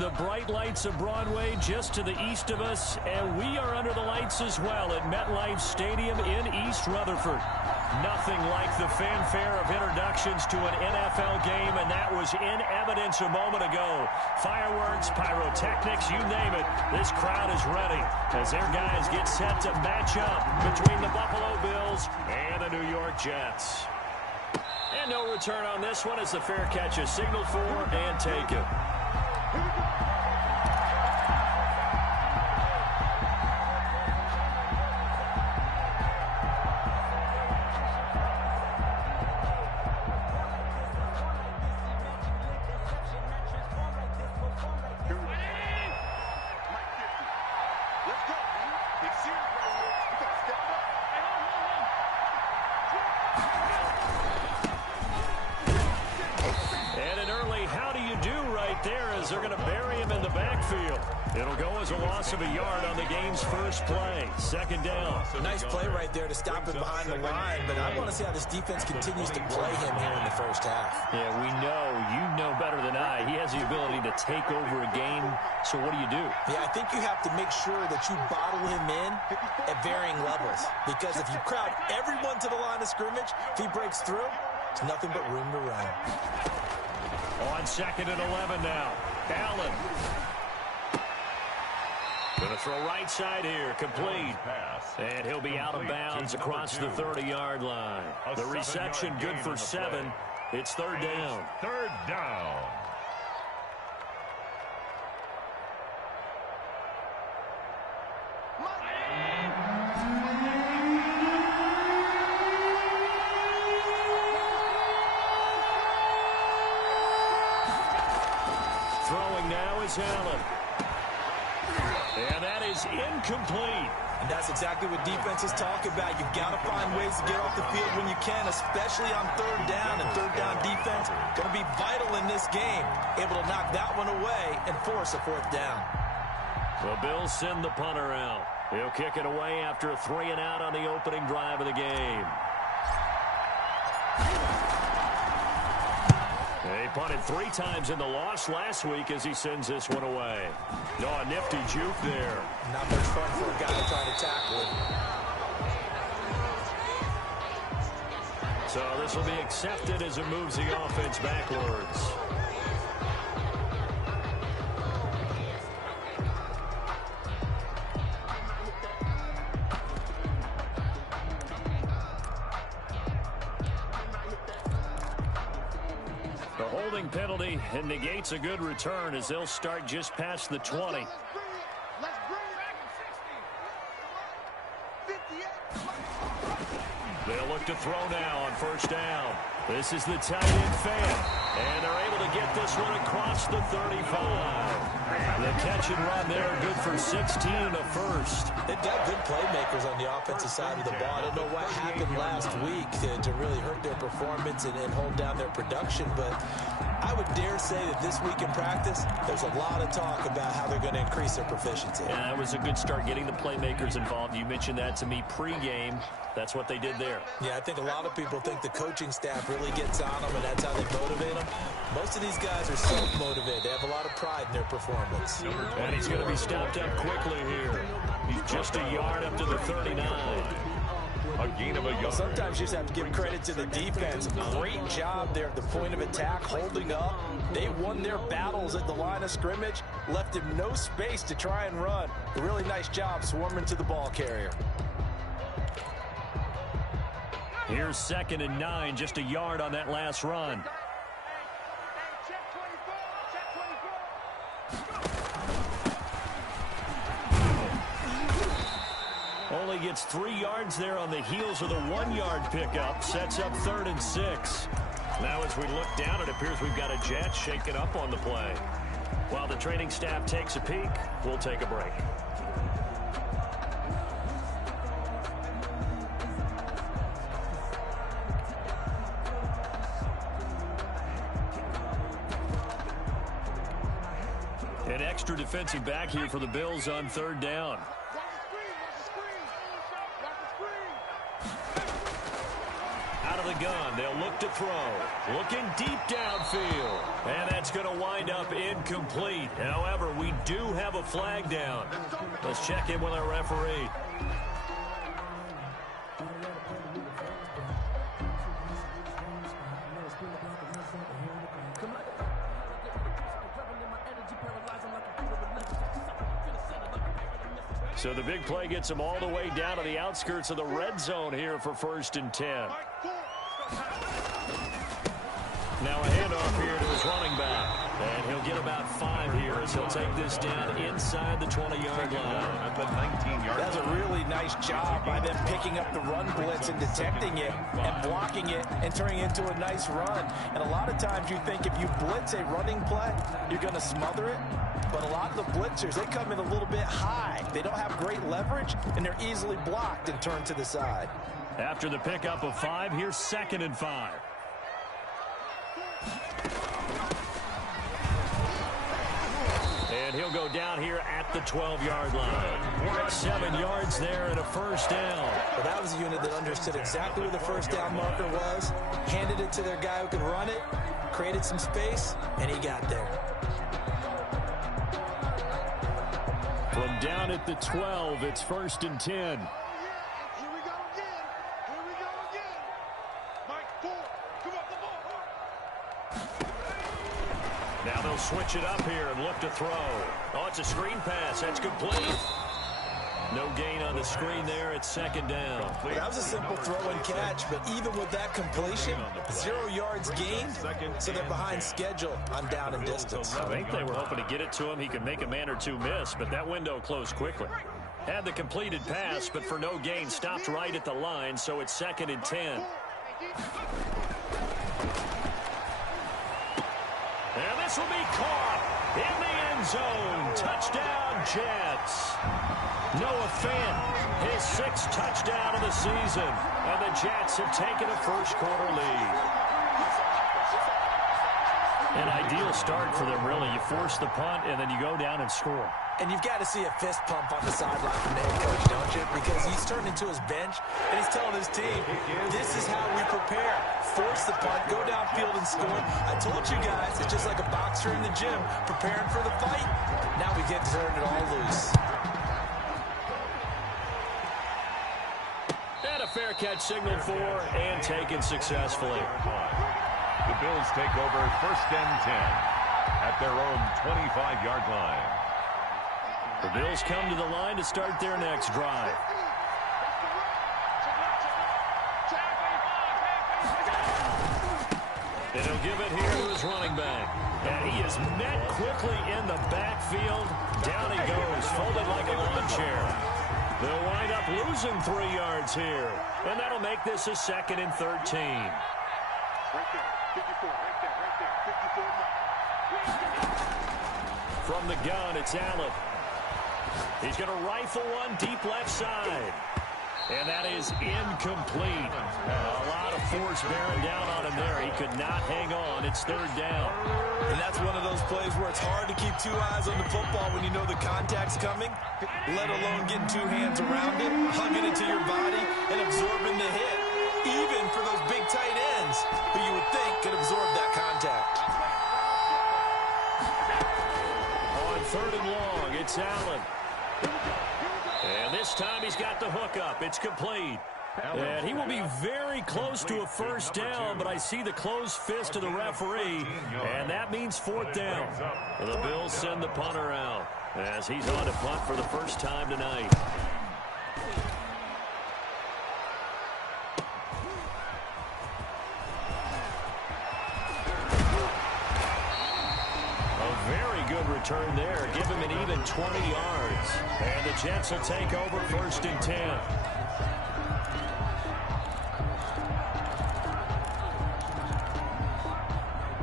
The bright lights of Broadway just to the east of us, and we are under the lights as well at MetLife Stadium in East Rutherford. Nothing like the fanfare of introductions to an NFL game, and that was in evidence a moment ago. Fireworks, pyrotechnics, you name it. This crowd is ready as their guys get set to match up between the Buffalo Bills and the New York Jets. And no return on this one as the fair catch is signaled for and taken. They're going to bury him in the backfield. It'll go as a loss of a yard on the game's first play. Second down. Nice play right there to stop him behind the line, but I want to see how this defense continues to play him here in the first half. Yeah, we know. You know better than I. He has the ability to take over a game, so what do? Yeah, I think you have to make sure that you bottle him in at varying levels, because if you crowd everyone to the line of scrimmage, if he breaks through, it's nothing but room to run. On 2nd and 11 now. Allen. Going to throw right side here. Complete. And he'll be out of bounds across the 30-yard line. The reception good for 7. It's third down. Third down. Allen. And that is incomplete. And that's exactly what defenses talk about. You've got to find ways to get off the field when you can, especially on third down. And third down defense going to be vital in this game. Able to knock that one away and force a fourth down. The Bills send the punter out. He'll kick it away after a 3-and-out on the opening drive of the game. He punted 3 times in the loss last week as he sends this one away. No, a nifty juke there. Not much fun for a guy trying to tackle him. So this will be accepted as it moves the offense backwards. Penalty and negates a good return as they'll start just past the 20. They'll look to throw now on first down. This is the tight end fan, and they're able to get this one across the 35. The catch and run there, good for 16 and a first. They've got good playmakers on the offensive side of the ball. I don't know what happened last week to really hurt their performance and hold down their production, but I would dare say that this week in practice, there's a lot of talk about how they're going to increase their proficiency. Yeah, that was a good start getting the playmakers involved. You mentioned that to me pregame. That's what they did there. Yeah, I think a lot of people think the coaching staff really gets on them, and that's how they motivate them. Most of these guys are self-motivated. They have a lot of pride in their performance. And he's going to be stopped up quickly here. He's just a yard up to the 39. A gain of a yard. Sometimes you just have to give credit to the defense. Great job there at the point of attack, holding up. They won their battles at the line of scrimmage, left him no space to try and run. A really nice job swarming to the ball carrier. Here's 2nd and 9, just a yard on that last run. Only gets 3 yards there on the heels of the 1-yard pickup. Sets up 3rd and 6. Now as we look down, it appears we've got a Jets shaking up on the play. While the training staff takes a peek, we'll take a break. An extra defensive back here for the Bills on 3rd down. Out of the gun. They'll look to throw. Looking deep downfield. And that's going to wind up incomplete. However, we do have a flag down. Let's check in with our referee. So the big play gets him all the way down to the outskirts of the red zone here for 1st and 10. Now a handoff here to his running back. And he'll get about 5 here as he'll take this down inside the 20-yard line. At the 19-yard That's a really nice job by them picking up the run blitz and detecting it and blocking it and turning it into a nice run. And a lot of times you think if you blitz a running play, you're going to smother it. But a lot of the blitzers, they come in a little bit high. They don't have great leverage, and they're easily blocked and turned to the side. After the pickup of 5, here's 2nd and 5. And he'll go down here at the 12-yard line. 7 yards there and a 1st down. Well, that was a unit that understood exactly where the 1st down marker was, handed it to their guy who could run it, created some space, and he got there. From down at the 12, it's 1st and 10. Here we go again. Here we go again. Mike Ford, come up the ball. Now they'll switch it up here and look to throw. Oh, it's a screen pass. That's complete. No gain on the screen there. It's 2nd down. Well, that was a simple throw and catch, but even with that completion, 0 yards gained, so they're behind schedule on down and distance. I think they were hoping to get it to him. He could make a man or two miss, but that window closed quickly. Had the completed pass, but for no gain, stopped right at the line, so it's 2nd and 10. And this will be caught in the end zone. Touchdown, Jets. Noah Fant, his 6th touchdown of the season, and the Jets have taken a 1st quarter lead. An ideal start for them, really. You force the punt, and then you go down and score. And you've got to see a fist pump on the sideline from the head coach, don't you? Because he's turned into his bench, and he's telling his team, this is how we prepare. Force the punt, go downfield and score. I told you guys, it's just like a boxer in the gym preparing for the fight. Now we get to turn it all loose. And a fair catch signaled for and taken successfully. The Bills take over 1st and 10 at their own 25-yard line. The Bills come to the line to start their next drive. And he'll give it here to his running back. And he is met quickly in the backfield. Down he goes, folded like a lawn chair. They'll wind up losing 3 yards here. And that'll make this a 2nd and 13. Right there, 54, right there, 54. From the gun, it's Allen. He's going to rifle one deep left side. And that is incomplete. A lot of force bearing down on him there. He could not hang on. It's 3rd down. And that's one of those plays where it's hard to keep 2 eyes on the football when you know the contact's coming, let alone getting 2 hands around it, hugging it to your body, and absorbing the hit, even for those big tight ends who you would think could absorb that contact. On 3rd and long, it's Allen. And this time he's got the hook up. It's complete. And he will be very close to a 1st down, but I see the closed fist of the referee, and that means 4th down. The Bills send the punter out as he's on to punt for the first time tonight. Return there, give him an even 20 yards. And the Jets will take over 1st and 10.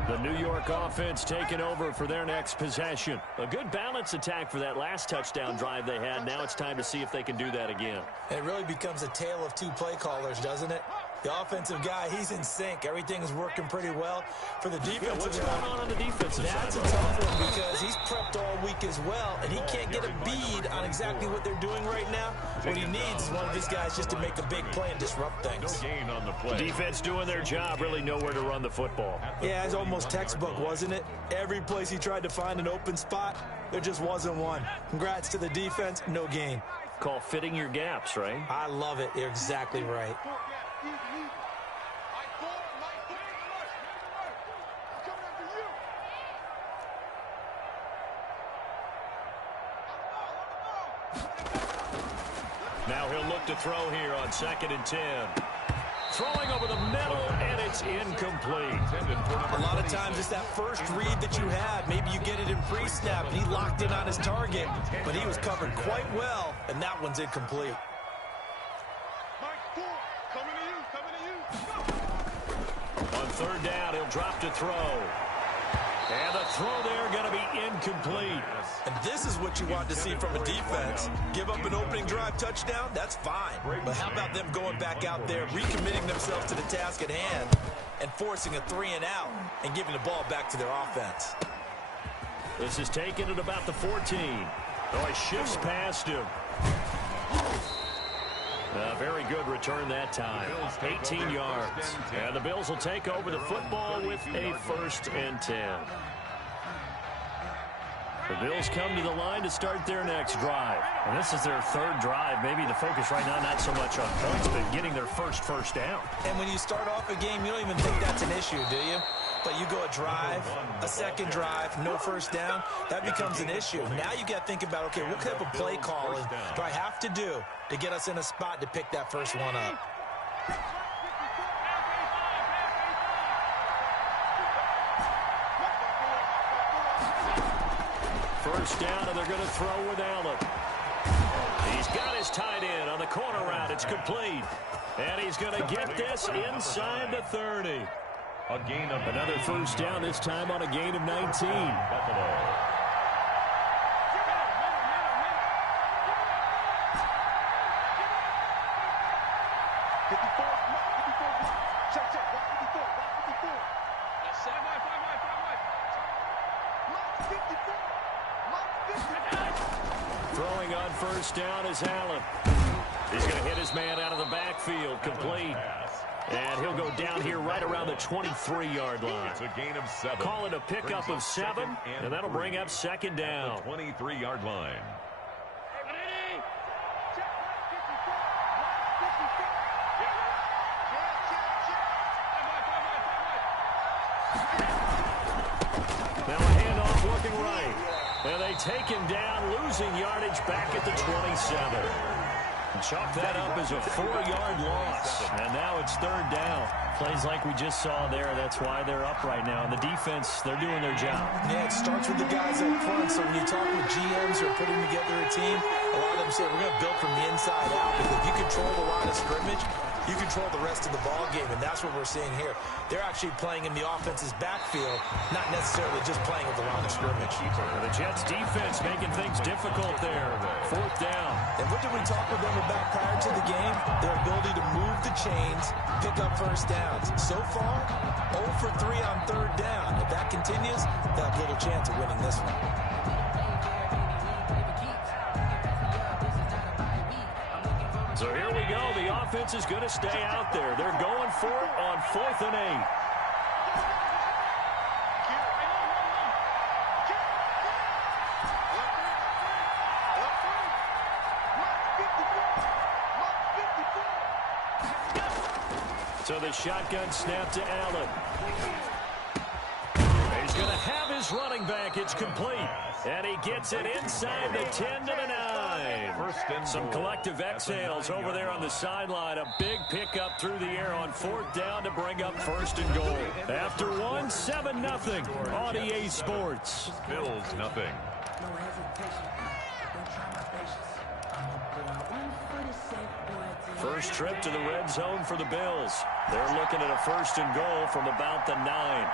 The New York offense taking over for their next possession. A good balance attack for that last touchdown drive they had. Now it's time to see if they can do that again. It really becomes a tale of 2 play callers, doesn't it? The offensive guy, he's in sync. Everything is working pretty well. For the defensive What's guy, going on the defensive side? that's a tough one because he's prepped all week as well, and he can't get a bead on exactly what they're doing right now. What he needs is one of these guys just to make a big play and disrupt things. No gain on the play. Defense doing their job, really nowhere to run the football. Yeah, it's almost textbook, wasn't it? Every place he tried to find an open spot, there just wasn't one. Congrats to the defense, no gain. Call fitting your gaps, right? I love it. You're exactly right. Now he'll look to throw here on 2nd and 10. Throwing over the middle, and it's incomplete. A lot of times it's that first read that you have. Maybe you get it in pre-snap, and he locked in on his target, but he was covered quite well, and that one's incomplete. On 3rd down, he'll drop to throw. And the throw there going to be incomplete. And this is what you want to see from a defense. Give up an opening drive touchdown, that's fine. But how about them going back out there, recommitting themselves to the task at hand, and forcing a 3-and-out, and giving the ball back to their offense. This is taken at about the 14. Oh, he shifts past him. A very good return that time. 18 yards. And the Bills will take over the football with a 1st and 10. The Bills come to the line to start their next drive. And this is their 3rd drive. Maybe the focus right now not so much on points, but getting their first down. And when you start off a game, you don't even think that's an issue, do you? But you go a drive, a 2nd drive, no 1st down, that becomes an issue. Now you got to think about, okay, what type of play calling do I have to do to get us in a spot to pick that first one up? First down, and they're going to throw with Allen. He's got his tight end on the corner route. It's complete. And he's going to get this inside the 30. A gain of Another 1st down, this time on a gain of 19. Buffalo. Throwing on 1st down is Allen. He's going to hit his man out of the backfield, complete. And he'll go down here right around the 23-yard line. It's a gain of 7. Call it a pickup of 7, and that'll bring up 2nd down. 23-yard line. Now a handoff looking right. And they take him down, losing yardage back at the 27. Chalk that up as a 4-yard loss. And now it's 3rd down. Plays like we just saw there. That's why they're up right now. And the defense, they're doing their job. Yeah, it starts with the guys up front. So when you talk with GMs who are putting together a team, a lot of them say we're going to build from the inside out. Because if you control the line of scrimmage, you control the rest of the ball game, and that's what we're seeing here. They're actually playing in the offense's backfield, not necessarily just playing at the line of scrimmage. The Jets defense making things difficult there. 4th down. And what did we talk with them about prior to the game? Their ability to move the chains, pick up 1st downs. So far, 0 for 3 on 3rd down. If that continues, they'll have little chance of winning this one. So here we go. The offense is going to stay out there. They're going for it on 4th and 8. So the shotgun snap to Allen. He's going to have his running back. It's complete. And he gets it inside the 10 to the 9. Some collective exhales over there on the sideline. A big pickup through the air on 4th down to bring up 1st and goal. After 1, 7-0 on EA Sports. Bills nothing. First trip to the red zone for the Bills. They're looking at a 1st and goal from about the 9.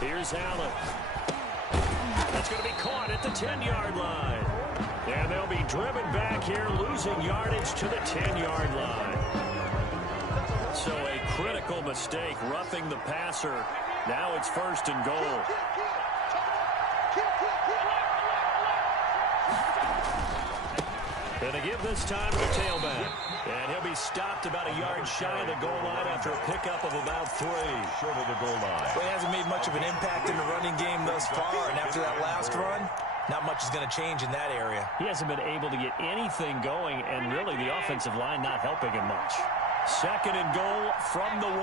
Here's Allen. That's going to be caught at the 10-yard line. And they'll be driven back here, losing yardage to the 10-yard line. So a critical mistake, roughing the passer. Now it's 1st and goal. And to give this time to the tailback. And he'll be stopped about a yard shy of the goal line after a pickup of about 3. Short of the goal line. Well, he hasn't made much of an impact in the running game thus far. And after that last run, not much is going to change in that area. He hasn't been able to get anything going, and really the offensive line not helping him much. 2nd and goal from the 1.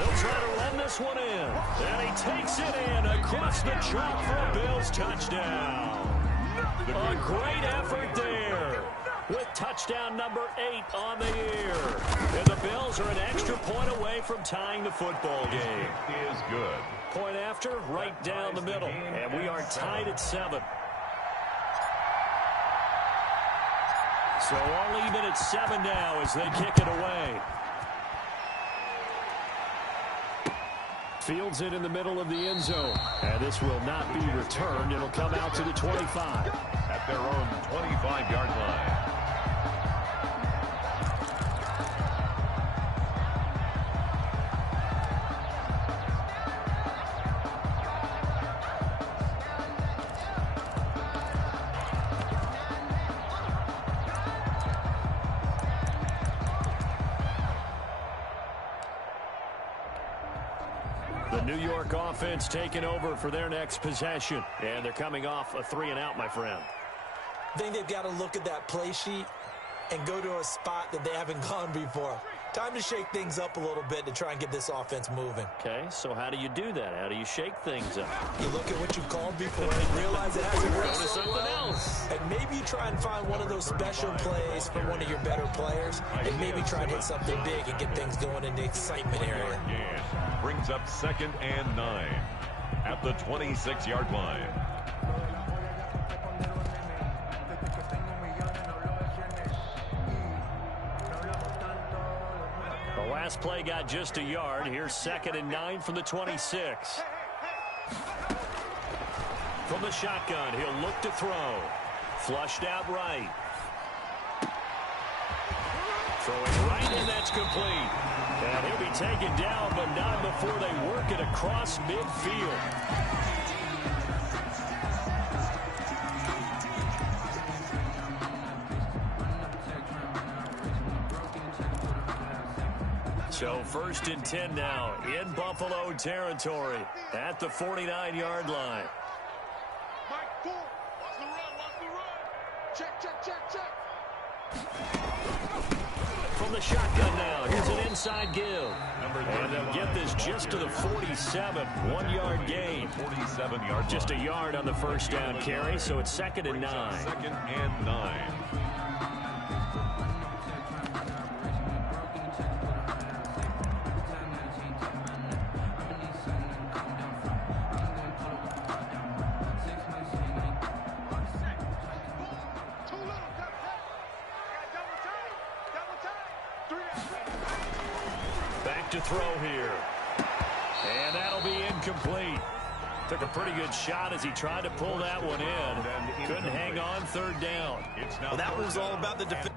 They'll try to run this one in. And he takes it in across the chalk for a Bills touchdown. A great effort there with touchdown number 8 on the year. And the Bills are an extra point away from tying the football game. Is good. Point after, right down the middle. And we are tied at 7. So all even at 7 now as they kick it away. Fields it in the middle of the end zone. And this will not be returned. It'll come out to the 25. At their own 25-yard line. The New York offense taking over for their next possession. And thee coming off a 3-and-out, my friend. I think they've got to look at that play sheet and go to a spot that they haven't gone before. Time to shake things up a little bit to try and get this offense moving. Okay, so how do you do that? How do you shake things up? You look at what you've called before and realize it hasn't worked Go to so something well. else. And maybe you try and find one of those special plays from one of your better players and maybe try and hit something big and get things going in the excitement area. Again, brings up 2nd and 9 at the 26-yard line. The last play got just a yard. Here's 2nd and 9 from the 26. From the shotgun, he'll look to throw. Flushed out right. Throwing right, and that's complete. And he'll be taken down, but not before they work it across midfield. So 1st and 10 now in Buffalo territory at the 49-yard line. Mike 4. Watch the run. Watch the run. Check, check, check, check. From the shotgun now, here's an inside give. And they'll get this just to the 47, 1-yard gain. 47-yard Just a yard on the first down carry, so it's 2nd and 9. 2nd and 9. Back to throw here. And that'll be incomplete. Took a pretty good shot as he tried to pull that one in. Couldn't hang on 3rd down. Well, that was all about the defense.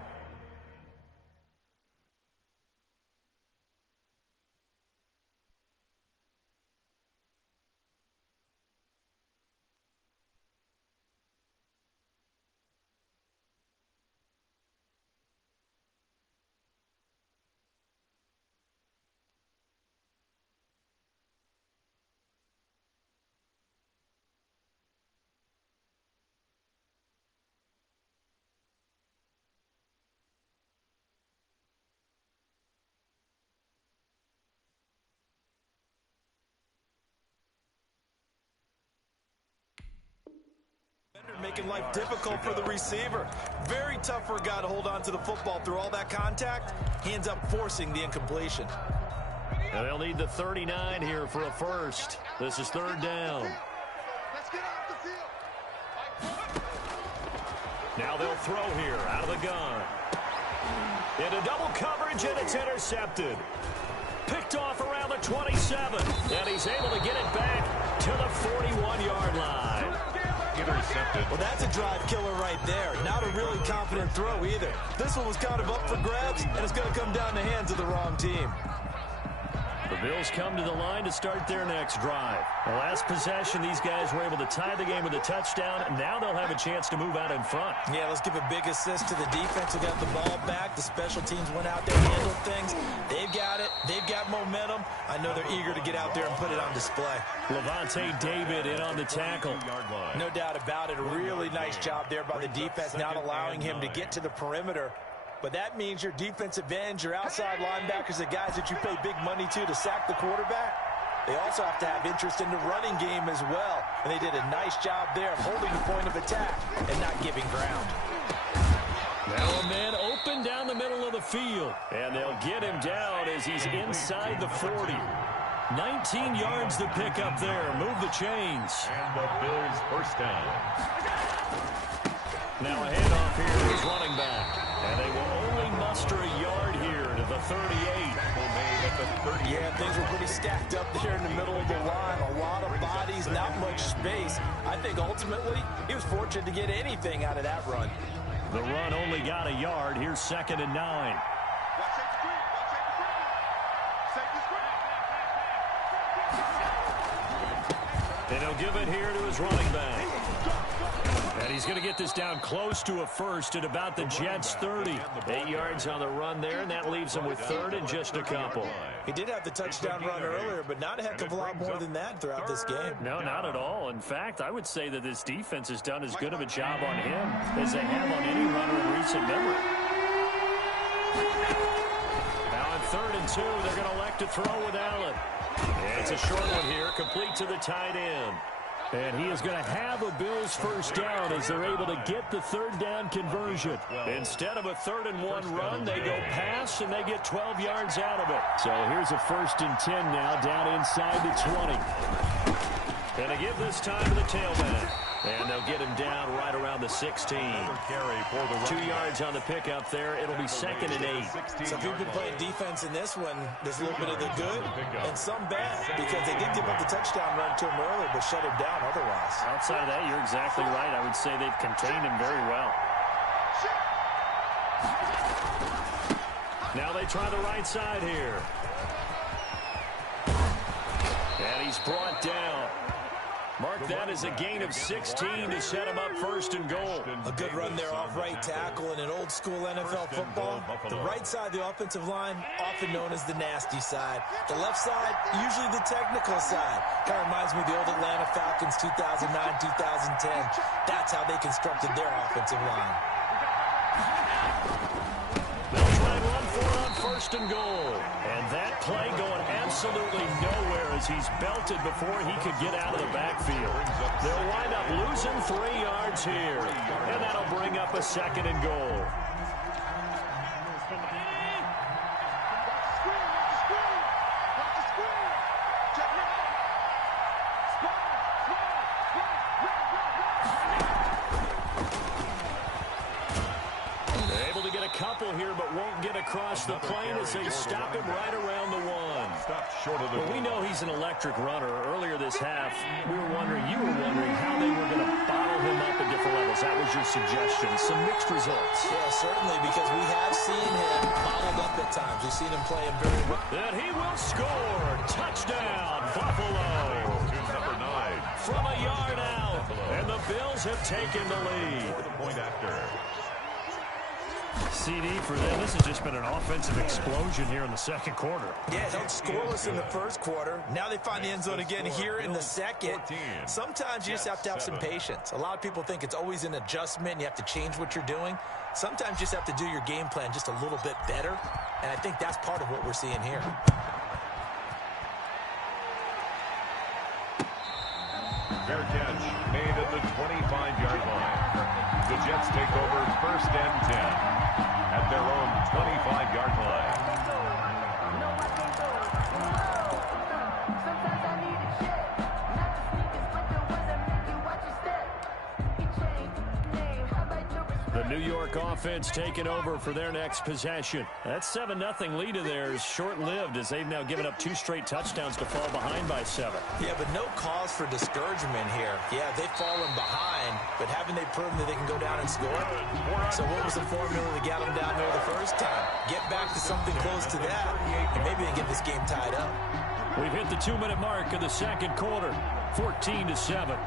Making life difficult for the receiver. Very tough for a guy to hold on to the football through all that contact. He ends up forcing the incompletion. And they'll need the 39 here for a first. This is 3rd down. Let's get off the field. Now they'll throw here out of the gun. Into double coverage, and it's intercepted. Picked off around the 27. And he's able to get it back to the 41-yard line. Intercepted. Well, that's a drive killer right there. Not a really confident throw either. This one was kind of up for grabs, and it's going to come down the hands of the wrong team. The Bills come to the line to start their next drive. The last possession, these guys were able to tie the game with a touchdown. Now they'll have a chance to move out in front. Yeah, let's give a big assist to the defense who got the ball back. The special teams went out there and handled things. They've got it. They've got momentum. I know they're eager to get out there and put it on display. Levante David in on the tackle. No doubt about it. A really nice job there by the defense, not allowing him to get to the perimeter. But that means your defensive ends, your outside linebackers, the guys that you pay big money to sack the quarterback, they also have to have interest in the running game as well. And they did a nice job there of holding the point of attack and not giving ground. Now a man open down the middle of the field. And they'll get him down as he's inside the 40. 19 yards to pick up there. Move the chains. And the Bills first down. Now a handoff here to his running back. And they will only muster a yard here to the 38. Yeah, things were pretty stacked up there in the middle of the line. A lot of bodies, not much space. I think ultimately he was fortunate to get anything out of that run. The run only got a yard. Here's 2nd and 9. Watch that screen. And he'll give it here to his running back. And he's going to get this down close to a first at about the Jets' 30. 8 yards on the run there, and that leaves him with 3rd and just a couple. He did have the touchdown run earlier, but not a heck of a lot more than that throughout this game. No, not at all. In fact, I would say that this defense has done as good of a job on him as they have on any runner in recent memory. Now on 3rd and 2, they're going to elect to throw with Allen. And it's a short one here, complete to the tight end. And he is going to have a Bills first down as they're able to get the 3rd down conversion. Instead of a 3rd and 1 run, they go pass, and they get 12 yards out of it. So here's a 1st and 10 now, down inside the 20. And they give this time to the tailback. And they'll get him down right around the 16. 2 yards on the pickup there. It'll be 2nd and 8. So if you've been playing defense in this one, there's a little bit of the good and some bad, because they did give up the touchdown run to him earlier, but shut him down otherwise. Outside of that, you're exactly right. I would say they've contained him very well. Now they try the right side here. And he's brought down. Mark that as a gain of 16 to set him up 1st and goal. A good run there off right tackle in an old school NFL football. The right side of the offensive line, often known as the nasty side. The left side, usually the technical side. Kind of reminds me of the old Atlanta Falcons 2009, 2010. That's how they constructed their offensive line. They'll try and run for it on 1st and goal. And that play going absolutely nowhere as he's belted before he could get out of the backfield. They'll wind up losing 3 yards here. And that'll bring up a 2nd and goal. Here, but won't get across the plane as they stop him right around the 1. Well, we know he's an electric runner. Earlier this half, you were wondering how they were going to bottle him up at different levels. That was your suggestion. Some mixed results. Yeah, certainly, because we have seen him bottled up at times. We've seen him playing very well. And he will score. Touchdown, Buffalo. Number 9. From a yard out. And the Bills have taken the lead. For the point after. CD for them. This has just been an offensive explosion here in the 2nd quarter. Yeah, held scoreless in the 1st quarter. Now they find the end zone again here in the 2nd. Sometimes you just have to have some patience. A lot of people think it's always an adjustment. You have to change what you're doing. Sometimes you just have to do your game plan just a little bit better. And I think that's part of what we're seeing here. Fair catch made at the 25-yard line. The Jets take over 1st and 10 at their own 25-yard line. The New York offense taking over for their next possession. That 7-0 lead of theirs short-lived as they've now given up 2 straight touchdowns to fall behind by 7. Yeah, but no cause for discouragement here. Yeah, they've fallen behind, but haven't they proven that they can go down and score? So what was the formula that got them down there the first time? Get back to something close to that, and maybe they get this game tied up. We've hit the 2-minute mark of the second quarter, 14-7.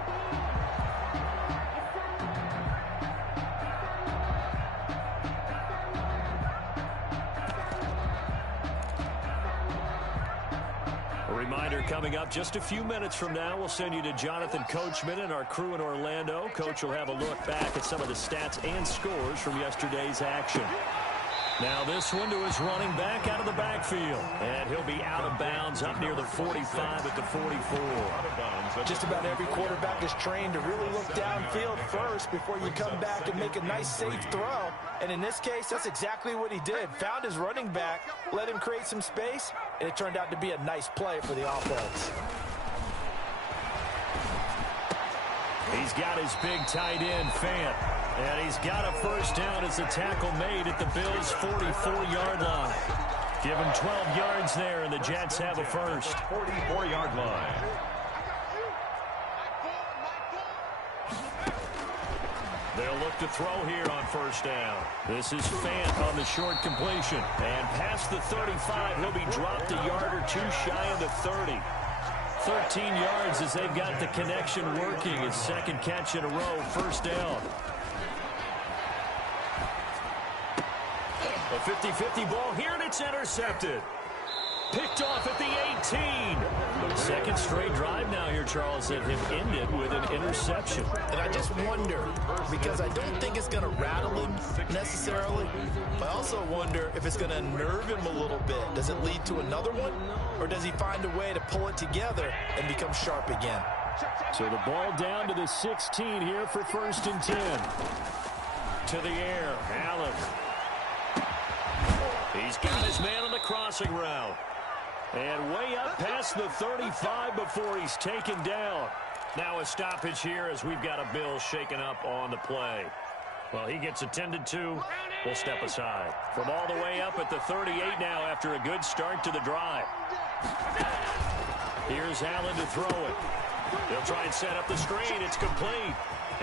Reminder coming up just a few minutes from now, we'll send you to Jonathan Coachman and our crew in Orlando. Coach will have a look back at some of the stats and scores from yesterday's action. Now this one to his running back out of the backfield. And he'll be out of bounds up near the 45 at the 44. Just about every quarterback is trained to really look downfield first before you come back and make a nice, safe throw. And in this case, that's exactly what he did. Found his running back, let him create some space, and it turned out to be a nice play for the offense. He's got his big tight end, Fant. And he's got a first down as the tackle made at the Bills' 44-yard line. Give him 12 yards there, and the Jets have a first. 44-yard line. They'll look to throw here on first down. This is Fant on the short completion. And past the 35, he'll be dropped a yard or two shy of the 30. 13 yards as they've got the connection working. His second catch in a row, first down. A 50-50 ball here, and it's intercepted. Picked off at the 18. Second straight drive now here, Charles, that have ended with an interception. And I just wonder, because I don't think it's going to rattle him necessarily, but I also wonder if it's going to unnerve him a little bit. Does it lead to another one, or does he find a way to pull it together and become sharp again? So the ball down to the 16 here for first and 10. To the air, Allen. He's got his man on the crossing route. And way up past the 35 before he's taken down. Now a stoppage here as we've got a Bill shaken up on the play. Well, he gets attended to. We'll step aside. From all the way up at the 38 now after a good start to the drive. Here's Allen to throw it. They'll try and set up the screen. It's complete.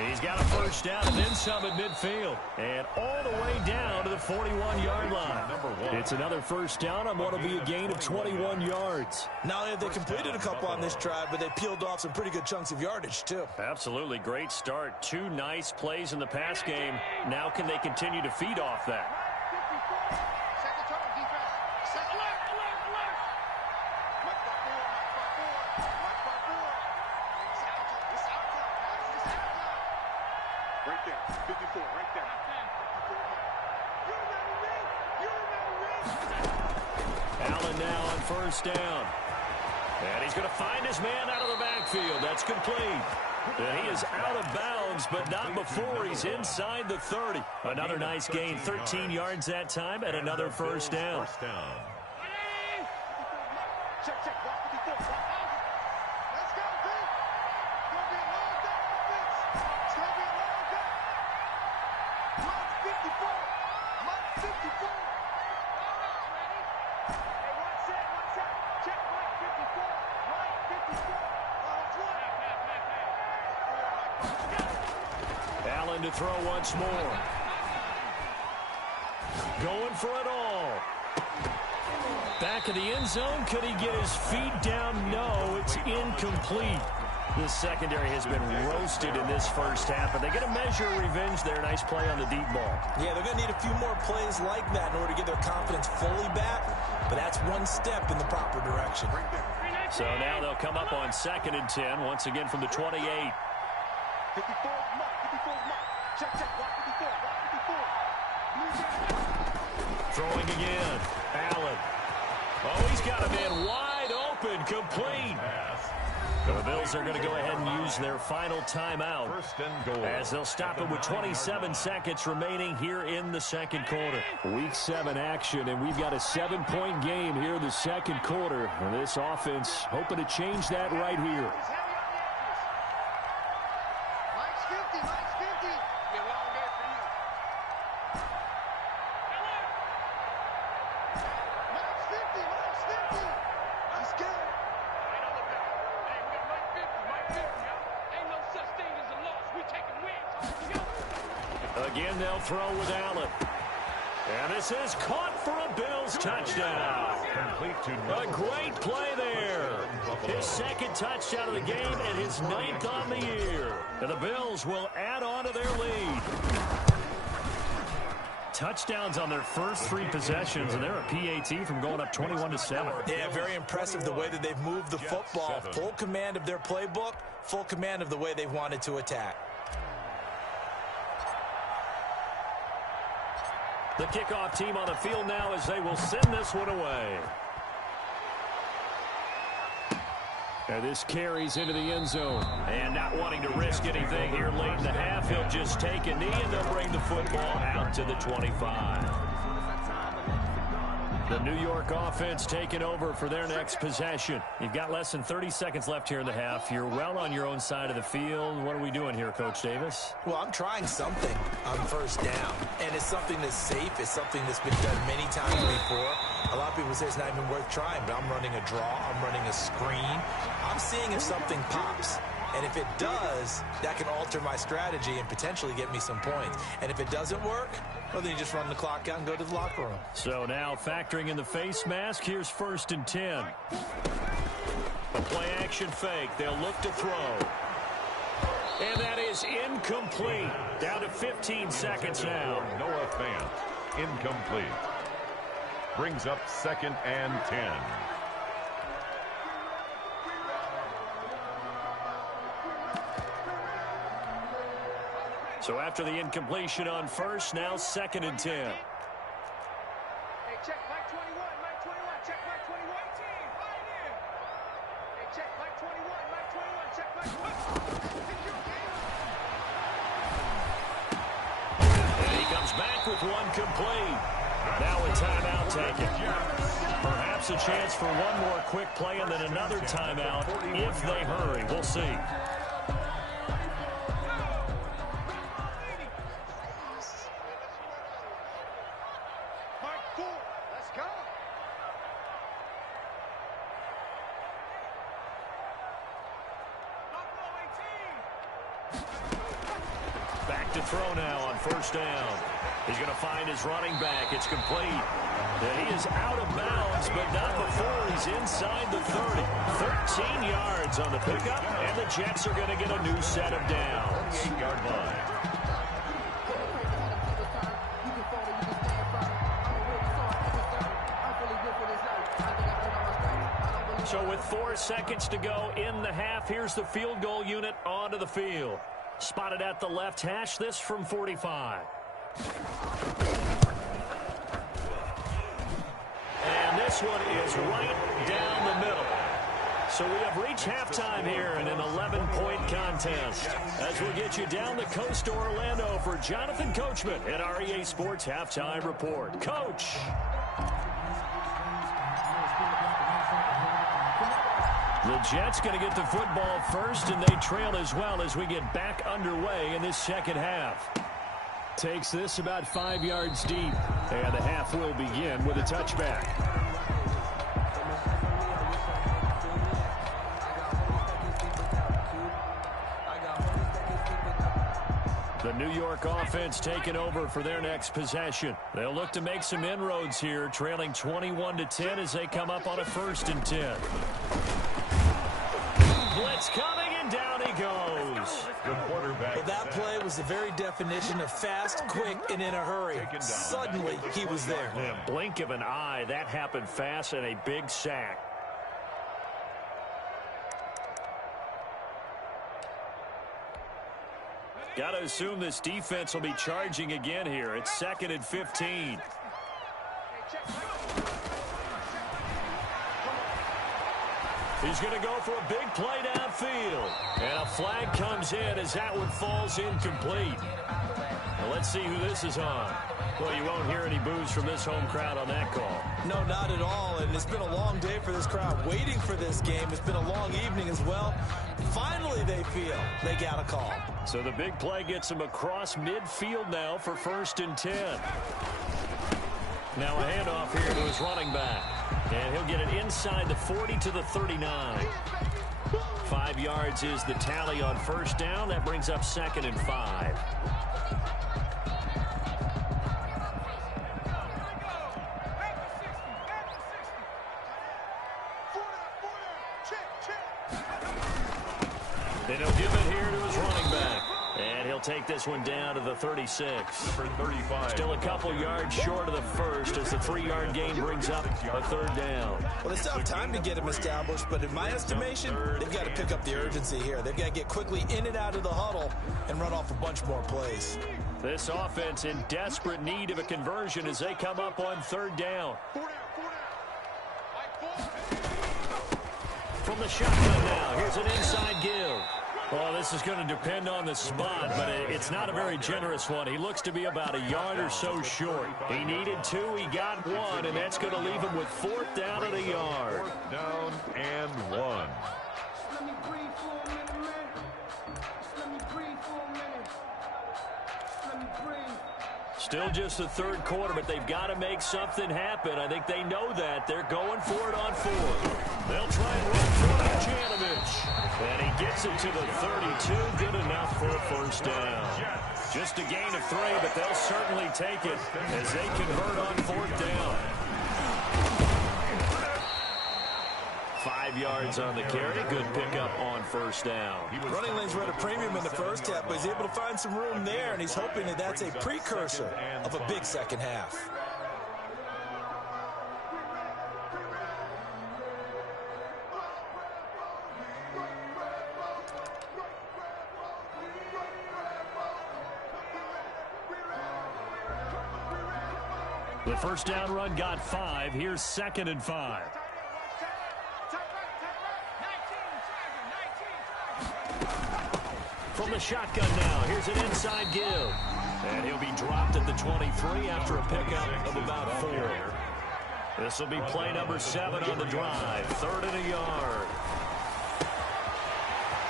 He's got a first down and then some at midfield. And all the way down to the 41-yard line. It's another first down on what will be a gain of 21 yards. Not only have they completed a couple on this drive, but they peeled off some pretty good chunks of yardage, too. Absolutely. Great start. 2 nice plays in the pass game. Now can they continue to feed off that? Second turn, defense. Second alert, alert, alert. Mark by 4, mark by 4, mark by 4. It's our turn, guys. It's our turn. Right there, 54, right there. 54. You remember me? You remember me? Allen now on first down. And he's going to find his man out of the backfield. That's complete. And he is out of bounds, but not before he's inside the 30. Another nice gain, 13 yards that time, and another first down. Check, check, walk 54. Let's go, D. It's going to be a long day on offense. It's going to be a long day. Mark 54. Mark 54. Hey, one set. Check, Mark 54. Mark 54. Allen to throw once more. Going for it all. Back of the end zone. Could he get his feet down? No, it's incomplete. The secondary has been roasted in this first half, but they get a measure of revenge there. Nice play on the deep ball. Yeah, they're going to need a few more plays like that in order to get their confidence fully back, but that's one step in the proper direction. So now they'll come up on 2nd and 10, once again from the 28. 54, Mark. 54, Mark. Check, walk 54. Walk 54. Throwing again. Allen. Oh, he's got a man wide open, complete. The Bills are going to go ahead and use their final timeout as they'll stop it with 27 seconds remaining here in the second quarter. Week 7 action, and we've got a 7-point game here in the second quarter. And this offense hoping to change that right here. Mike's 50. Be a long day for you. Again, they'll throw with Allen. And this is caught for a Bills touchdown. Complete to A great play there. His second touchdown of the game and his 9th on the year. And the Bills will add on to their lead. Touchdowns on their first 3 possessions, and they're a PAT from going up 21-7. Yeah, very impressive the way that they've moved the football. Full command of their playbook, full command of the way they wanted to attack. The kickoff team on the field now as they will send this one away. And this carries into the end zone. And not wanting to risk anything here late in the half, he'll just take a knee and they'll bring the football out to the 25. The New York offense taking over for their next possession. You've got less than 30 seconds left here in the half. You're well on your own side of the field. What are we doing here, Coach Davis? Well, I'm trying something on first down, and it's something that's safe. It's something that's been done many times before. A lot of people say it's not even worth trying, but I'm running a draw. I'm running a screen. I'm seeing if something pops. And if it does, that can alter my strategy and potentially get me some points. And if it doesn't work, well, then you just run the clock out and go to the locker room. So now factoring in the face mask, here's 1st and 10. A play action fake. They'll look to throw. And that is incomplete. Down to 15 seconds now. Noah Fant. Incomplete. Brings up 2nd and 10. So after the incompletion on first, now 2nd and 10. Hey, check Mike 21, Mike 21, check Mike 21. Team, right here. Hey, check Mike 21, Mike 21, check Mike 21. And he comes back with one complete. Now a timeout taken. Perhaps a chance for one more quick play and then another timeout if they hurry. We'll see. To throw now on first down. He's going to find his running back. It's complete. And he is out of bounds, but not before he's inside the 30. 13 yards on the pickup, and the Jets are going to get a new set of downs. 8-yard line. So with 4 seconds to go in the half, here's the field goal unit onto the field. Spotted at the left hash, this from 45. And this one is right down the middle. So we have reached halftime here in an 11-point contest. As we get you down the coast to Orlando for Jonathan Coachman at our EA Sports Halftime Report. Coach. The Jets going to get the football first, and they trail as well as we get back underway in this second half. Takes this about 5 yards deep, and the half will begin with a touchback. The New York offense taking over for their next possession. They'll look to make some inroads here, trailing 21-10 as they come up on a 1st and 10. Blitz coming, and down he goes. The quarterback. Well, that play was the very definition of fast, quick, and in a hurry. Suddenly, he was there. In a blink of an eye, that happened fast, and a big sack. Got to assume this defense will be charging again here. It's 2nd and 15. He's going to go for a big play downfield. And a flag comes in as that one falls incomplete. Well, let's see who this is on. Well, you won't hear any boos from this home crowd on that call. No, not at all. And it's been a long day for this crowd waiting for this game. It's been a long evening as well. Finally, they feel they got a call. So the big play gets him across midfield now for 1st and 10. Now a handoff here to his running back. And he'll get it inside the 40 to the 39. 5 yards is the tally on first down. That brings up 2nd and 5. And he'll give it here to his running back. And he'll take this one down to the 36. Number 35. Still a couple yards short of the first as the 3-yard gain brings up a third down. Well, they still have time to get him established, but in my estimation, they've got to pick up the urgency here. They've got to get quickly in and out of the huddle and run off a bunch more plays. This offense in desperate need of a conversion as they come up on third down. From the shotgun now, here's an inside give. Well, this is going to depend on the spot, but it's not a very generous one. He looks to be about a yard or so short. He needed 2, he got 1, and that's going to leave him with 4th down and a yard. 4th down and 1. Still just the third quarter, but they've got to make something happen. I think they know that. They're going for it on 4th. They'll try and run for it, Janovich. And he gets it to the 32. Good enough for a first down. Just a gain of 3, but they'll certainly take it as they convert on 4th down. 5 yards on the carry. Good pickup on first down. Running lanes were at a premium in the first half, but he's able to find some room there, and he's hoping that that's a precursor of a big second half. The first down run got 5. Here's 2nd and 5. From the shotgun now, here's an inside give. And he'll be dropped at the 23 after a pickup of about 4. This will be play number 7 on the drive. 3rd and a yard.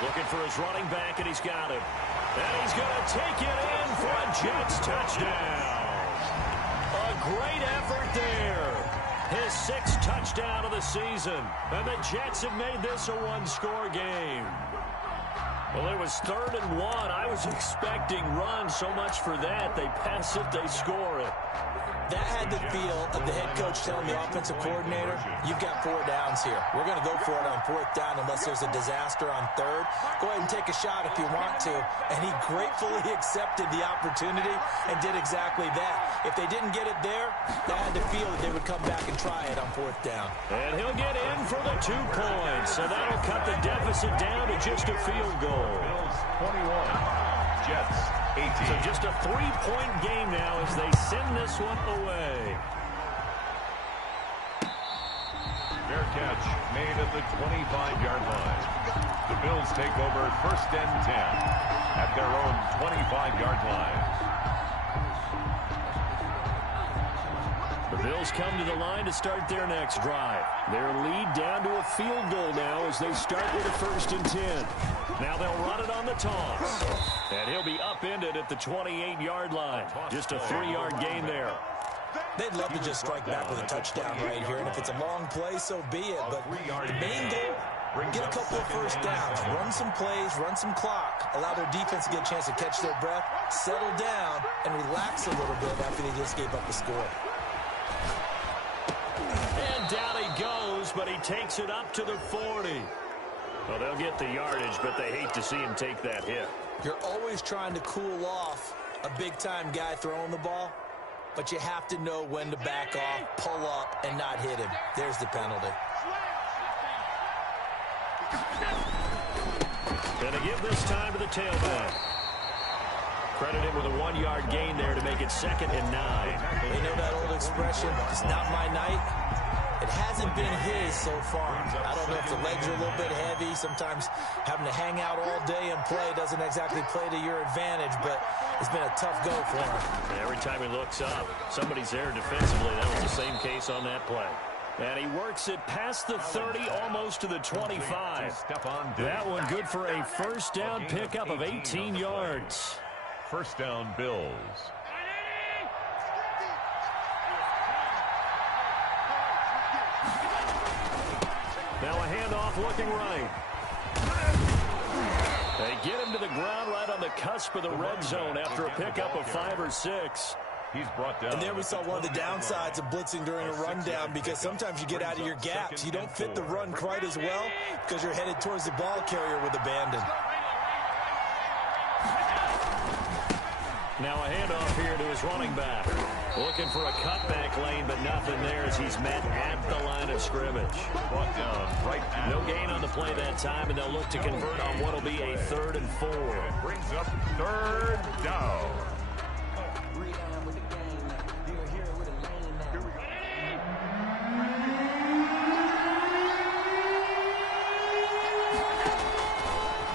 Looking for his running back, and he's got him. And he's going to take it in for a Jets touchdown. A great effort there. His 6th touchdown of the season. And the Jets have made this a one-score game. Well, it was 3rd and 1. I was expecting run, so much for that. They pass it, they score it. That had the feel of the head coach telling the offensive coordinator, you've got 4 downs here. We're going to go for it on 4th down unless there's a disaster on 3rd. Go ahead and take a shot if you want to. And he gratefully accepted the opportunity and did exactly that. If they didn't get it there, that had the feel that they would come back and try it on 4th down. And he'll get in for the 2 points. So that'll cut the deficit down to just a field goal. Bills 21, Jets 18. So just a 3-point game now as they send this one away. Fair catch made at the 25-yard line. The Bills take over 1st and 10 at their own 25-yard line. The Bills come to the line to start their next drive. Their lead down to a field goal now as they start with a 1st and 10. Now they'll run it on the toss. And he'll be upended at the 28-yard line. Just a 3-yard gain there. They'd love to just strike back with a touchdown right here, and if it's a long play, so be it. But the main goal, get a couple of first downs, run some plays, run some clock, allow their defense to get a chance to catch their breath, settle down, and relax a little bit after they just gave up the score. And down he goes, but he takes it up to the 40. Well, they'll get the yardage, but they hate to see him take that hit. You're always trying to cool off a big-time guy throwing the ball, but you have to know when to back off, pull up, and not hit him. There's the penalty. Gonna give this time to the tailback. Credit him with a 1-yard gain there to make it 2nd and 9. You know that old expression, it's not my night? It hasn't been his so far. I don't know if the legs are a little bit heavy. Sometimes having to hang out all day and play doesn't exactly play to your advantage, but it's been a tough go for him. And every time he looks up, somebody's there defensively. That was the same case on that play. And he works it past the 30, almost to the 25. That one good for a first down pickup of 18 yards. First down, Bills. Now a handoff looking right. They get him to the ground right on the cusp of the red zone after a pickup of 5 or 6. He's brought down. And there we saw one of the downsides of blitzing during a rundown, because sometimes you get out of your gaps. You don't fit the run quite as well because you're headed towards the ball carrier with abandon. Now a handoff here to his running back. Looking for a cutback lane, but nothing there as he's met at the line of scrimmage. Brought down right at No gain on the play that time, and they'll look to convert on what will be a 3rd and 4. brings up 3rd down.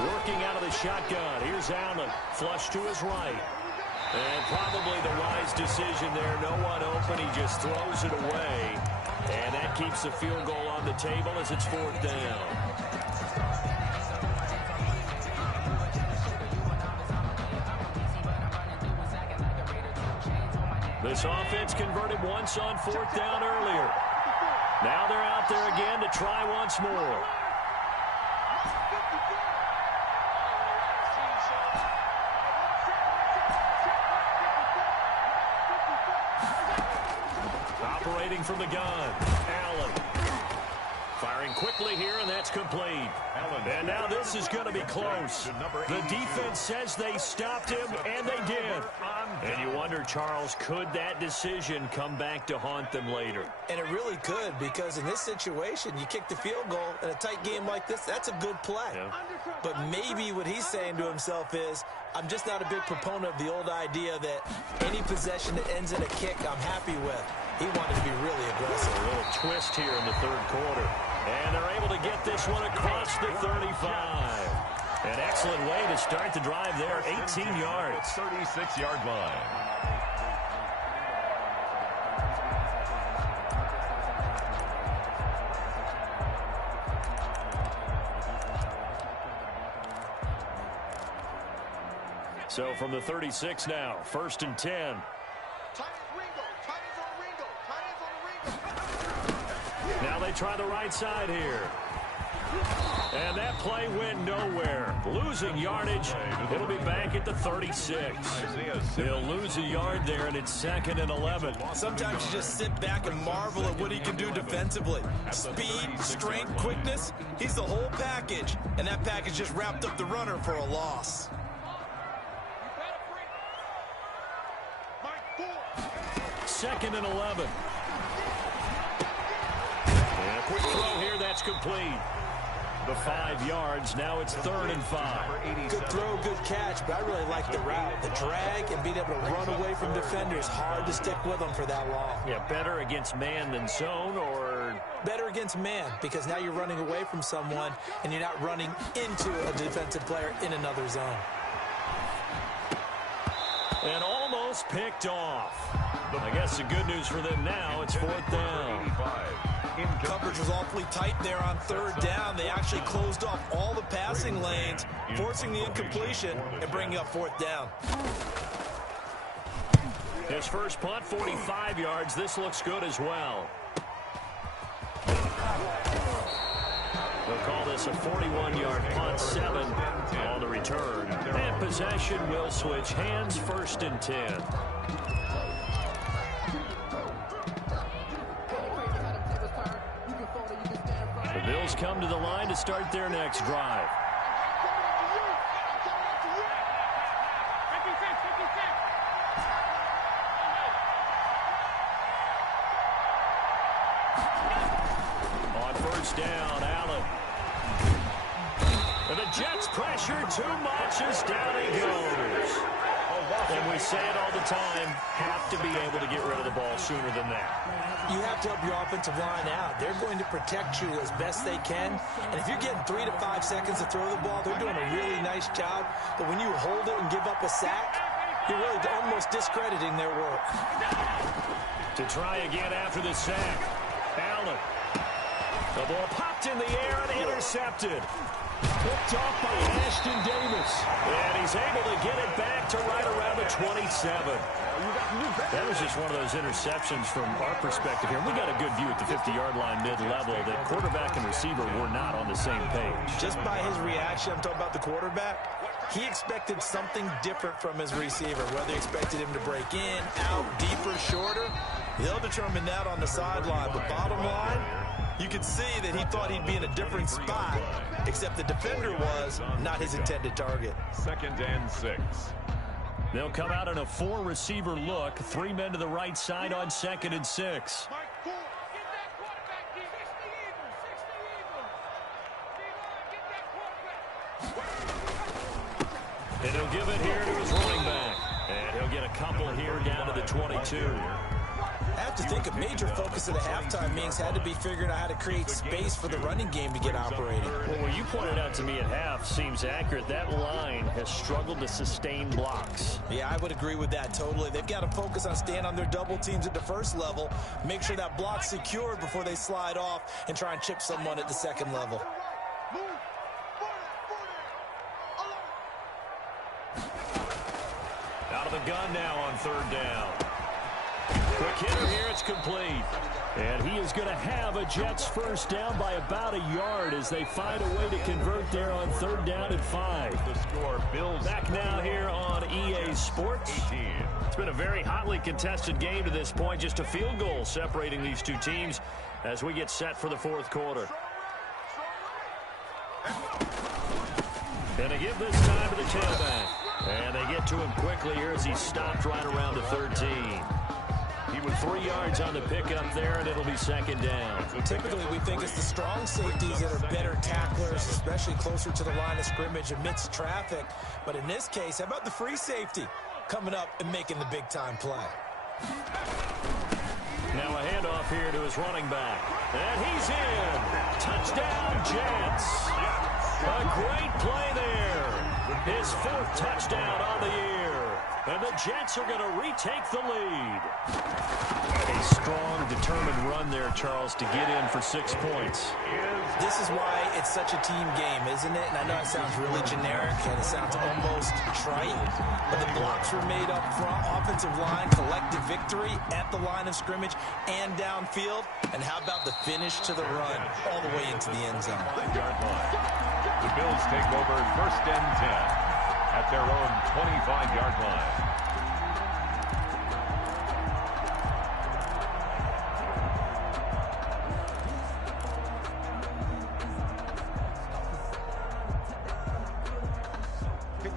Working out of the shotgun. Here's Allen. Flush to his right. And probably the wise decision there. No one open. He just throws it away. And that keeps the field goal on the table as it's 4th down. This offense converted once on 4th down earlier. Now they're out there again to try once more. Operating from the gun, Allen. Firing quickly here, and that's complete. And now this is going to be close. The defense says they stopped him, and they did. And you wonder, Charles, could that decision come back to haunt them later? And it really could, because in this situation, you kick the field goal in a tight game like this, that's a good play. Yeah. But maybe what he's saying to himself is, I'm just not a big proponent of the old idea that any possession that ends in a kick I'm happy with. He wanted to be really aggressive. A little twist here in the 3rd quarter. And they're able to get this one across the 35. An excellent way to start the drive there, 18 yards. 36-yard line. So from the 36 now, 1st and 10. Tight ends Ringo. Tight ends on Ringo. Tight ends on Ringo. Now they try the right side here. And that play went nowhere. Losing yardage. It'll be back at the 36. They'll lose a yard there, and it's 2nd and 11. Sometimes you just sit back and marvel at what he can do defensively. Speed, strength, quickness, he's the whole package. And that package just wrapped up the runner for a loss. 2nd and 11. And a quick throw here, that's complete. The 5 yards, now it's 3rd and 5. Good throw, good catch, but I really like the route. The drag and being able to run away from defenders, hard to stick with them for that long. Yeah, better against man than zone, or better against man, because now you're running away from someone and you're not running into a defensive player in another zone. And almost picked off. I guess the good news for them now, it's 4th down. Coverage was awfully tight there on 3rd down. They actually closed off all the passing lanes, forcing the incompletion and bringing up 4th down. His first punt, 45 yards. This looks good as well. They'll call this a 41-yard punt, 7 on the return. And possession will switch hands, 1st and 10. The Bills come to the line to start their next drive. On 1st down, Allen. And the Jets pressure too much as down he goes. And we say it all the time, have to be able to get rid of the ball sooner than that. You have to help your offensive line out. They're going to protect you as best they can. And if you're getting 3 to 5 seconds to throw the ball, they're doing a really nice job. But when you hold it and give up a sack, you're really almost discrediting their work. To try again after the sack, Allen. The ball popped in the air and intercepted. Picked off by Ashton Davis. And he's able to get it back to right around the 27. That was just one of those interceptions from our perspective here. We got a good view at the 50-yard line mid-level that quarterback and receiver were not on the same page. Just by his reaction, I'm talking about the quarterback, he expected something different from his receiver, whether he expected him to break in, out, deeper, shorter. They'll determine that on the sideline. But bottom line, you could see that he thought he'd be in a different spot, except the defender was not his intended target. 2nd and 6. They'll come out in a 4-receiver look. 3 men to the right side on 2nd and 6. And he'll give it here to his running back. And he'll get a couple here down to the 22. I have to think a major focus of the halftime meetings had to be figuring out how to create space for the running game to get operating. Well, what you pointed out to me at half seems accurate. That line has struggled to sustain blocks. Yeah, I would agree with that totally. They've got to focus on staying on their double teams at the first level, make sure that block's secured before they slide off and try and chip someone at the second level. Out of the gun now on 3rd down. Quick hitter here, it's complete. And he is going to have a Jets first down by about a yard as they find a way to convert there on 3rd down and 5. The score, Bills. Back now here on EA Sports. 18. It's been a very hotly contested game to this point. Just a field goal separating these two teams as we get set for the 4th quarter. And they give this time to the tailback. And they get to him quickly here as he stopped right around the 13. He was 3 yards on the pickup there, and it'll be 2nd down. Typically, we think it's the strong safeties that are better tacklers, especially closer to the line of scrimmage amidst traffic. But in this case, how about the free safety coming up and making the big-time play? Now a handoff here to his running back. And he's in. Touchdown, Jets. A great play there. His 4th touchdown on the year. And the Jets are going to retake the lead. A strong, determined run there, Charles, to get in for 6 points. This is why it's such a team game, isn't it? And I know it sounds really generic and it sounds almost trite, but the blocks were made up front, offensive line, collective victory at the line of scrimmage and downfield. And how about the finish to the run all the way into the end zone? The Bills take over 1st and 10 at their own 25-yard line.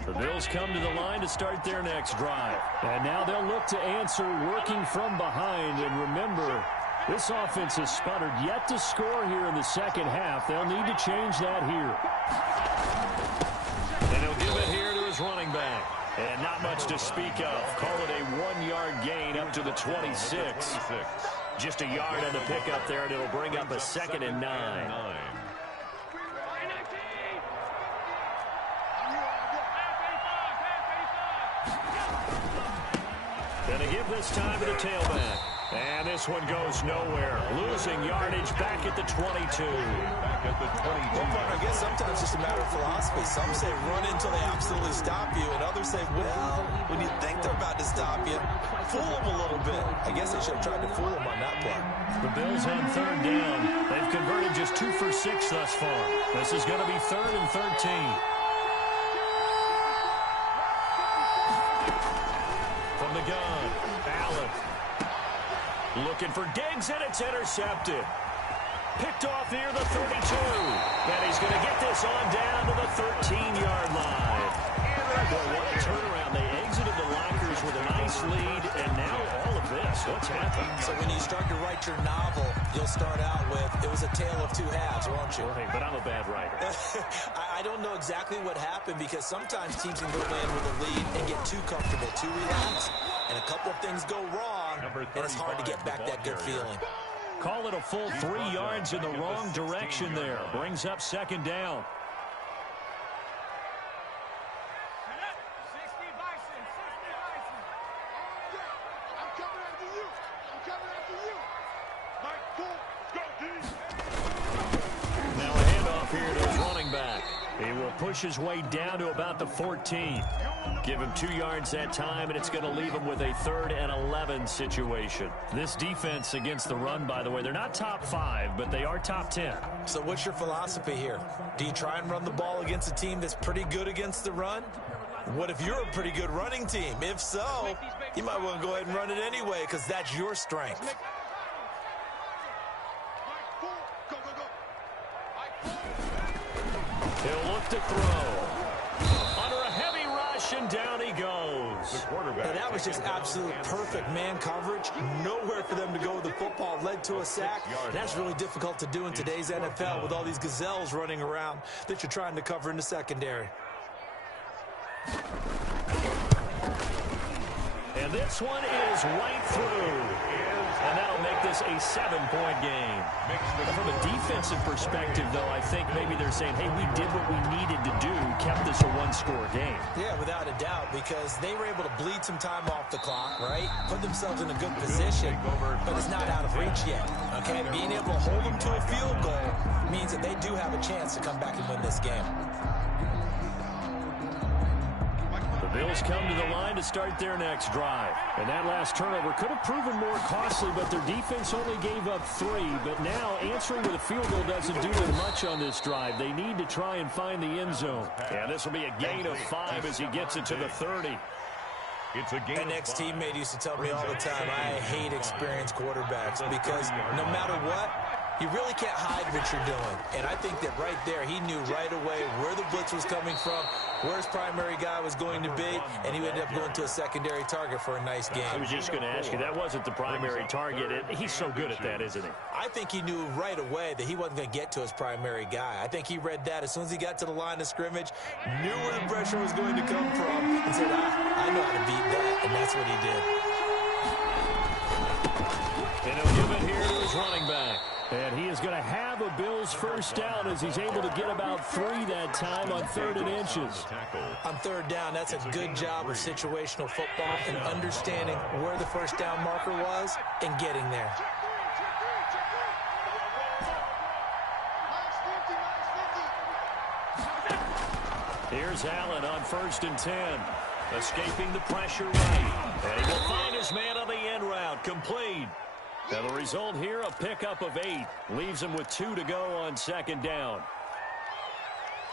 The Bills come to the line to start their next drive. And now they'll look to answer working from behind. And remember, this offense has sputtered yet to score here in the 2nd half. They'll need to change that here. And he'll give it here to his running back. And not much to speak of. Call it a 1-yard gain up to the 26. Just a yard on the pickup there, and it'll bring up a 2nd and 9. And they give this time to the tailback. And this one goes nowhere. Losing yardage back at the 22. Back at the 22. Well, I guess sometimes it's just a matter of philosophy. Some say run until they absolutely stop you, and others say, well, when you think they're about to stop you, fool them a little bit. I guess they should have tried to fool them on that play. The Bills on 3rd down. They've converted just 2 for 6 thus far. This is going to be 3rd and 13. From the gun, Allen. Looking for Diggs, and it's intercepted. Picked off near the 32. And he's going to get this on down to the 13-yard line. Well, what a turnaround. They exited the lockers with a nice lead, and now all of this. What's happened? So when you start to write your novel, you'll start out with, it was a tale of 2 halves, won't you? Right, but I'm a bad writer. I don't know exactly what happened because sometimes teams can go in with a lead and get too comfortable, too relaxed, and a couple of things go wrong, and it's hard to get back that good feeling. Call it a full 3 yards in the wrong direction there. Brings up 2nd down. Now a handoff here to his running back. He will push his way down to about the 14. Give him 2 yards that time, and it's going to leave him with a 3rd and 11 situation. This defense against the run, by the way, they're not top 5, but they are top 10. So what's your philosophy here? Do you try and run the ball against a team that's pretty good against the run? What if you're a pretty good running team? If so, you might want to go ahead and run it anyway because that's your strength. He'll look to throw. Under a heavy rush, reception. Down he goes. And that was just absolute perfect man coverage. Nowhere for them to go with the football. Led to a sack. And that's really difficult to do in today's NFL with all these gazelles running around that you're trying to cover in the secondary. And this one is right through. And that'll make this a 7-point game. From a defensive perspective, though, I think maybe they're saying, hey, we did what we needed to do, kept this a one-score game. Yeah, without a doubt, because they were able to bleed some time off the clock, right? Put themselves in a good position, but it's not out of reach yet, okay? Being able to hold them to a field goal means that they do have a chance to come back and win this game. Bills come to the line to start their next drive. And that last turnover could have proven more costly, but their defense only gave up 3. But now answering with a field goal doesn't do them much on this drive. They need to try and find the end zone. And this will be a gain of 5 as he gets it to the 30. It's a game. An ex-teammate used to tell me all the time, I hate experienced quarterbacks because no matter what, you really can't hide what you're doing. And I think that right there, he knew right away where the blitz was coming from, where his primary guy was going to be, and he ended up going to a secondary target for a nice game. I was just going to ask you, that wasn't the primary target. He's so good at that, isn't he? I think he knew right away that he wasn't going to get to his primary guy. I think he read that as soon as he got to the line of scrimmage, knew where the pressure was going to come from, and said, I know how to beat that, and that's what he did. And he'll give it here to his running back. And he is going to have a Bills first down as he's able to get about 3 that time on 3rd and inches. On 3rd down, that's a good job of situational football and understanding where the first down marker was and getting there. Here's Allen on 1st and 10. Escaping the pressure right. And he will find his man on the end route. Complete. Now the result here, a pickup of 8. Leaves him with 2 to go on 2nd down.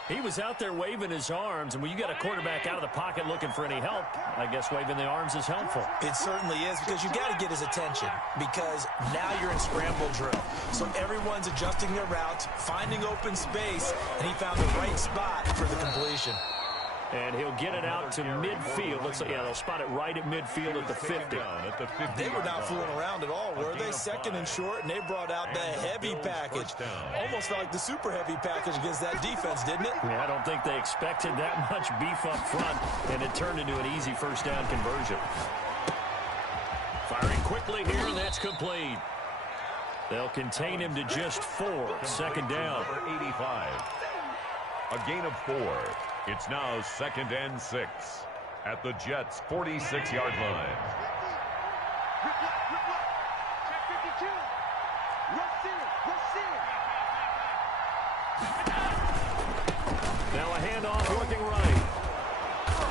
He was out there waving his arms, and when you got a quarterback out of the pocket looking for any help, I guess waving the arms is helpful. It certainly is, because you got to get his attention, because now you're in scramble drill. So everyone's adjusting their routes, finding open space, and he found the right spot for the completion. And he'll get it out to midfield. Looks like, yeah, they'll spot it right at midfield at the 50. They were not fooling around at all, were they? 2nd and short, and they brought out the heavy package. Almost felt like the super heavy package against that defense, didn't it? Yeah, I don't think they expected that much beef up front, and it turned into an easy first down conversion. Firing quickly here, and that's complete. They'll contain him to just 4. 2nd down. 85. A gain of 4. It's now 2nd and 6 at the Jets' 46-yard line. Now a handoff looking right.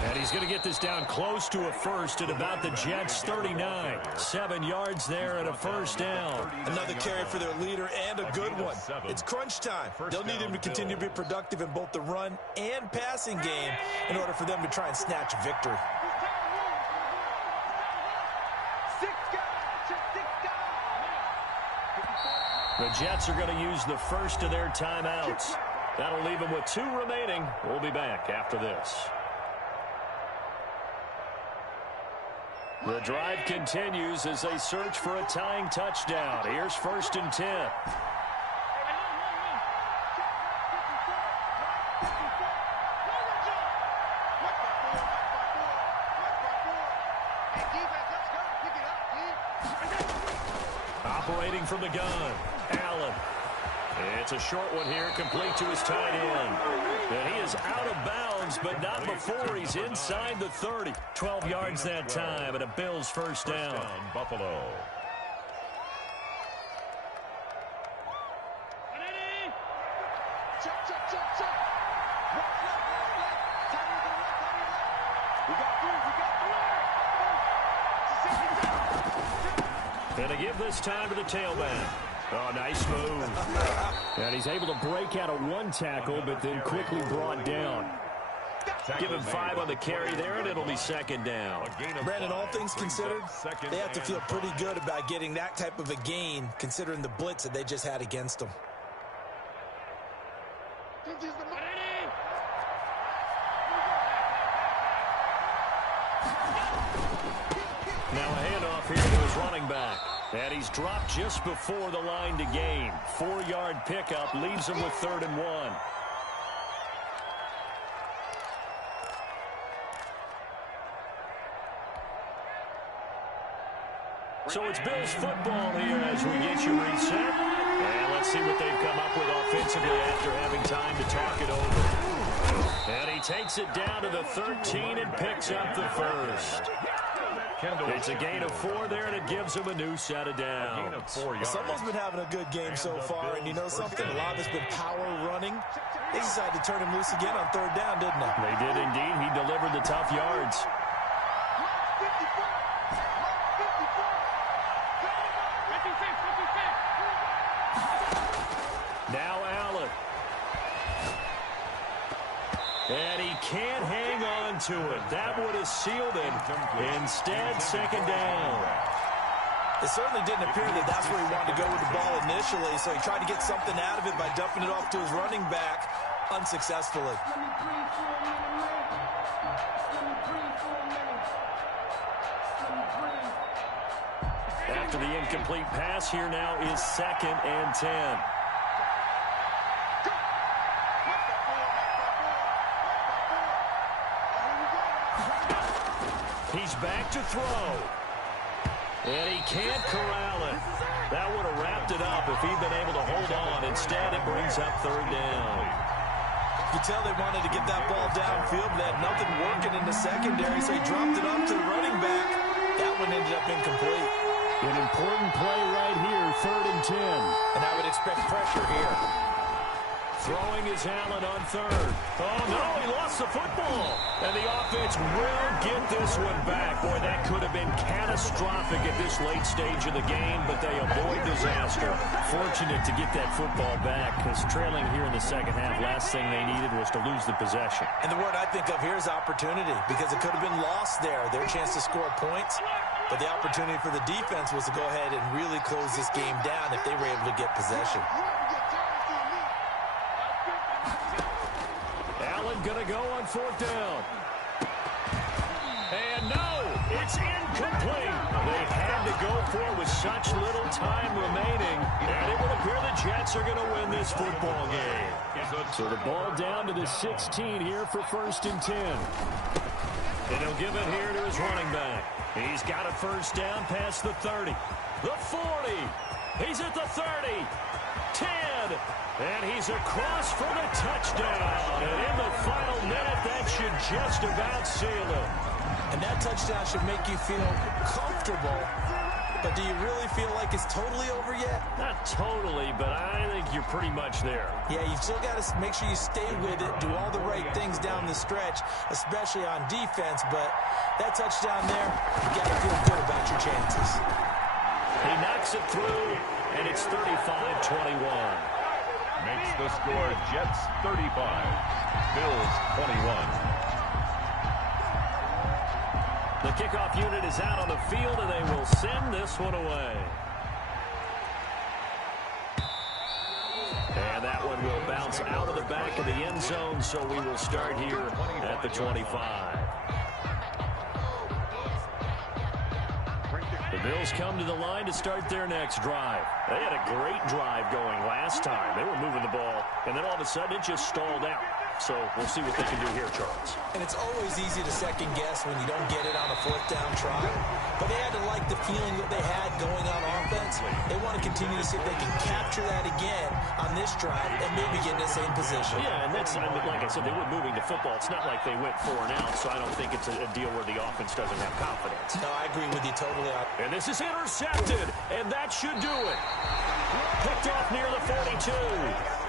And he's going to get this down close to a first at about the Jets' 39. 7 yards there and a first down. Another carry for their leader and a good one. It's crunch time. They'll need him to continue to be productive in both the run and passing game in order for them to try and snatch a victory. The Jets are going to use the first of their timeouts. That'll leave them with 2 remaining. We'll be back after this. The drive continues as they search for a tying touchdown. Here's 1st and 10. Operating from the gun, Allen. It's a short one here, complete to his tight end. And he is out of bounds, but not before he's inside the 30. 12 yards that time, and a Bills first down. Buffalo. And they give this time to the tailback. Oh, nice move. And he's able to break out of 1 tackle, but then quickly brought down. Give him 5 on the carry there, and it'll be 2nd down. Brandon, all things considered, they have to feel pretty good about getting that type of a gain, considering the blitz that they just had against them. handoff here to his running back. And he's dropped just before the line to gain. 4-yard pickup leaves him with 3rd and 1. So it's Bills football here as we get you reset. And let's see what they've come up with offensively after having time to talk it over. And he takes it down to the 13 and picks up the first. It's a gain of 4 there, and it gives him a new set of downs. Someone's been having a good game so far, and you know something? A lot has been power running. They decided to turn him loose again on 3rd down, didn't they? They did indeed. He delivered the tough yards. Now Allen. And he can't hang on to it. That would have sealed it. Instead, 2nd down. It certainly didn't appear that that's where he wanted to go with the ball initially, so he tried to get something out of it by dumping it off to his running back unsuccessfully. After the incomplete pass, here now is 2nd and 10. He's back to throw. And he can't corral it. That would have wrapped it up if he'd been able to hold on. Instead, it brings up 3rd down. You could tell they wanted to get that ball downfield, but they had nothing working in the secondary, so he dropped it off to the running back. That one ended up incomplete. An important play right here, 3rd and 10. And I would expect pressure here. Throwing is Allen on 3rd. Oh, no, he lost the football. And the offense will get this one back. Boy, that could have been catastrophic at this late stage of the game, but they avoid disaster. Fortunate to get that football back, because trailing here in the second half, last thing they needed was to lose the possession. And the word I think of here is opportunity, because it could have been lost there, their chance to score points. But the opportunity for the defense was to go ahead and really close this game down if they were able to get possession. Allen going to go on 4th down. And no, it's incomplete. They had to go for it with such little time remaining. And it will appear the Jets are going to win this football game. So the ball down to the 16 here for 1st and 10. And he'll give it here to his running back. He's got a 1st down past the 30. The 40. He's at the 30. 10. And he's across for the touchdown. And in the final minute, that should just about seal it. And that touchdown should make you feel comfortable. But do you really feel like it's totally over yet? Not totally, but I think you're pretty much there. Yeah, you still got to make sure you stay with it, do all the right things down the stretch, especially on defense. But that touchdown there, you got to feel good about your chances. He knocks it through, and it's 35-21. Makes the score Jets 35, Bills 21. The kickoff unit is out on the field, and they will send this one away. And that one will bounce out of the back of the end zone, so we will start here at the 25. The Bills come to the line to start their next drive. They had a great drive going last time. They were moving the ball, and then all of a sudden it just stalled out. So we'll see what they can do here, Charles. And it's always easy to second guess when you don't get it on a 4th down try. But they had to like the feeling that they had going on offense. They want to continue to see if they can capture that again on this drive and maybe get in the same position. Yeah, and that's, I mean, like I said, they were moving the football. It's not like they went 4 and out, so I don't think it's a deal where the offense doesn't have confidence. No, I agree with you totally. And this is intercepted, and that should do it. Picked off near the 42,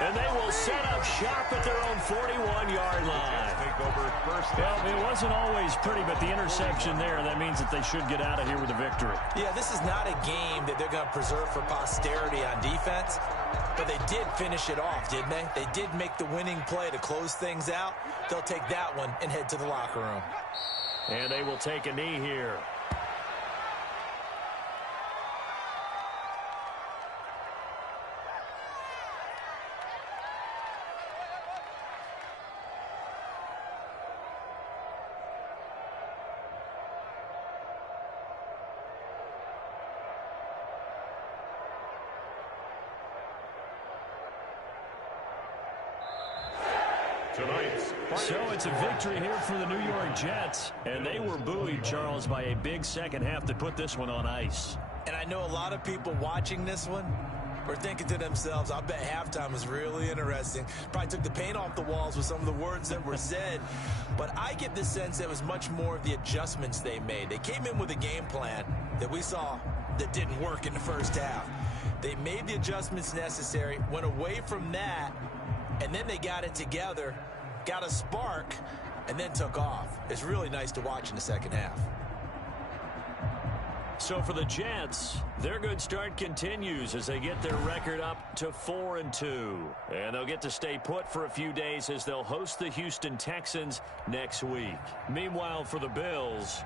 and they will set up shop at their own 41-yard line. Take over 1st. Well, it wasn't always pretty, but the interception there, that means that they should get out of here with a victory. Yeah, this is not a game that they're going to preserve for posterity on defense, but they did finish it off, didn't they? They did make the winning play to close things out. They'll take that one and head to the locker room. And they will take a knee here. tonight's So it's a victory here for the New York Jets, and they were buoyed, Charles, by a big second half to put this one on ice. And I know a lot of people watching this one were thinking to themselves, I bet halftime was really interesting. Probably took the paint off the walls with some of the words that were said. But I get the sense it was much more of the adjustments they made. They came in with a game plan that we saw that didn't work in the first half. They made the adjustments necessary, went away from that, and then they got it together, got a spark, and then took off. It's really nice to watch in the second half. So for the Jets, their good start continues as they get their record up to 4-2. And they'll get to stay put for a few days as they'll host the Houston Texans next week. Meanwhile, for the Bills,